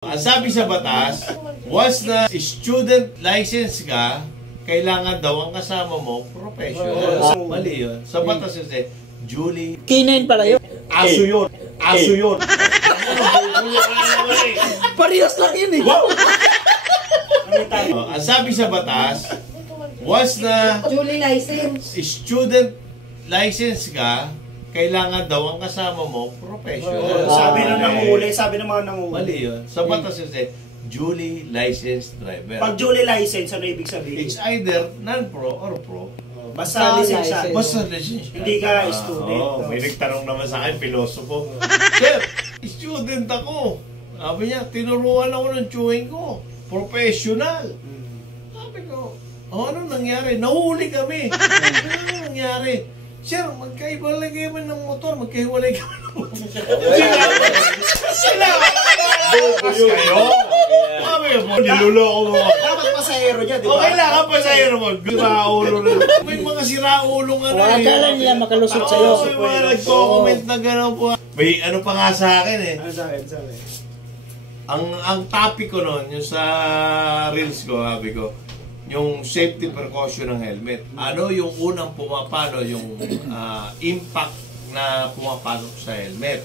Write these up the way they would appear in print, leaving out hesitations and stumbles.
Ang sabi sa batas, once na student license ka, kailangan daw ang kasama mo professional. Mali yun. Sa batas kasi, Julie. K9 pala yun. Aso yun. Aso yun. Parehas lang yun eh. Wow! Ang sabi sa batas, once na Julie license. student license ka, kailangan daw ang kasama mo professional. Sabi ng nangunguli, sabi ng mga nangunguli. Mali yun. Sa batas kasi, Julie licensed driver. Pag Julie license, ano ibig sabihin? It's either non-pro or pro. Basta lisensya. Basta lisensya. Hindi ka student. May nagtanong naman sa akin, pilosopo. Sir, student ako. Sabi niya, tinuruan ako ng chewing ko. Professional. Sabi ko, ano nangyari? Nahuli kami. Ano nangyari? Sir, magkaiwalay kami ng motor. Magkaiwalay kami ng motor. Sila! Bukas kayo. Sabi mo, niluloko mo. Dapat pasahero niya, di ba? Okay lang, pasahero mo. Siraulo na. May mga siraulo nga na. Akala nila makalusot sa'yo. May mga nagko-comment na gano'n po. May ano pa nga sa akin eh. Ano sabi? Ang topic ko noon, yung sa reels ko, sabi ko, yung safety precaution ng helmet. Ano yung unang pumapalo, yung impact na pumapasok sa helmet?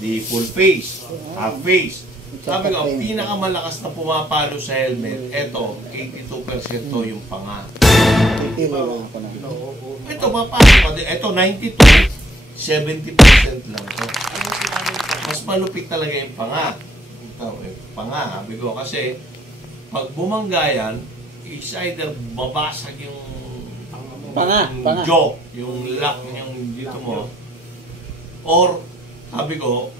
The full face, half face. Sabi ko, ang pinakamalakas na pumapalo sa helmet, eto, 82% to yung panga. Ito, papasok pa din. Ito, 92, 70% lang to. Mas malupit talaga yung panga. Ito, panga, sabi ko, kasi pag bumangga yan, is either babasag yung panga. jaw, yung lock yung dito mo, or sabi ko,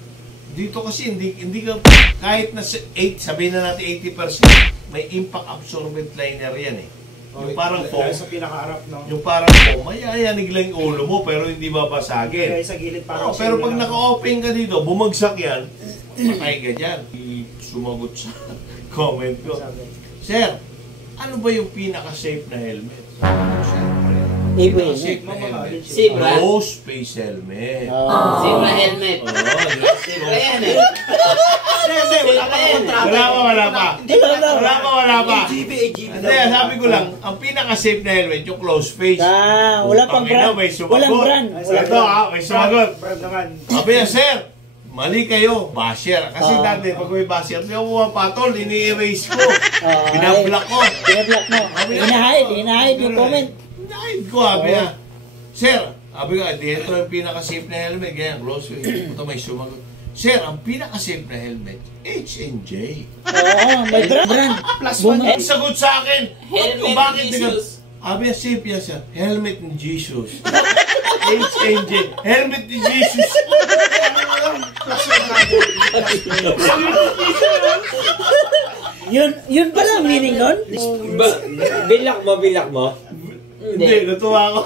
dito kasi hindi ka, kahit na 8, sabihin na natin 80%, may impact absorbent liner yan eh. Yung parang foam, sa pinakaharap, no? yung parang foam, mayayanig lang yung ulo mo, pero hindi babasagin. Kaya sa gilid parang Pero pag naka-open ka dito, bumagsak yan, patay ka dyan. Sumagot sa comment ko, Sir, ano ba yung pinaka-safe na helmet? Siyempre. Pinaka-safe na helmet. Zebra. Close face helmet. Zebra helmet. Zebra yan eh. Hindi, wala pa kontrata. Wala pa. AGB. Hindi, sabi ko lang, ang pinaka-safe na helmet, yung close face. Wala pang brand. Walang brand. Ito may sumagot. Brand naman. Sabi niya, Sir, mali kayo, basher. Kasi dati, pag may basher, hindi ako pumapatol, ini-erase ko. Binablock ko. Binablock mo. Hinahide yung comment. Hinahide ko, sabi niya. Sir, sabi ko, dito yung pinaka-safe na helmet, ganyan, close face. Ito may sumagot. Sir, ang pinaka-safe na helmet, H&J. Oo, may brand. Ang sagot sa akin, Helmet bakit ni Jesus. Sabi niya, safe yan siya. Helmet ni Jesus. H&J. Helmet ni Jesus. Yun pala ang meaning nun? Bilak mo? Hindi, natuwa ako.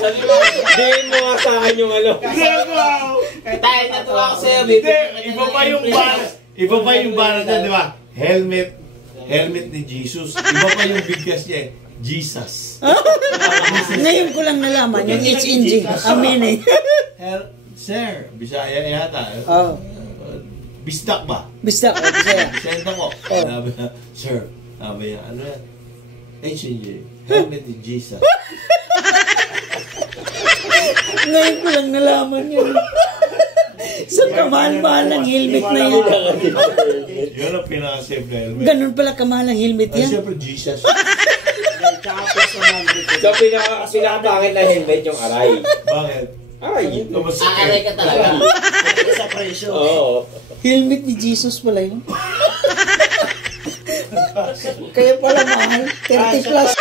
Hindi mo nga sa akin yung ano. Natuwa ako. Tayo natuwa ako sa'yo. Hindi, iba pa yung barat. Iba pa yung barat niya, di ba? Helmet ni Jesus. Iba pa yung bigkas niya eh. Jesus. Ngayon ko lang nalaman yung H&G. Ang meaning. Sir, Bisaya yata. Bistak ba? Bistak. Bisaya. Send ako. Sabi niya, Sir, sabi niya, ano yan? H&J. Helmet ni Jesus. Ngayon ko lang nalaman yun. Sa kamahal-mahal ng helmet na yan. Yun ang pinaka-safe na helmet. Ganun pala kamahal ang helmet Ay, yan. siyempre, Jesus. So, pinaka-bakit na helmet yung aray. Bakit? Aray. Aray ka talaga. Sa presyo. Oo. Helmet ni Jesus pala yun. Kaya pala mahal. 30 plus.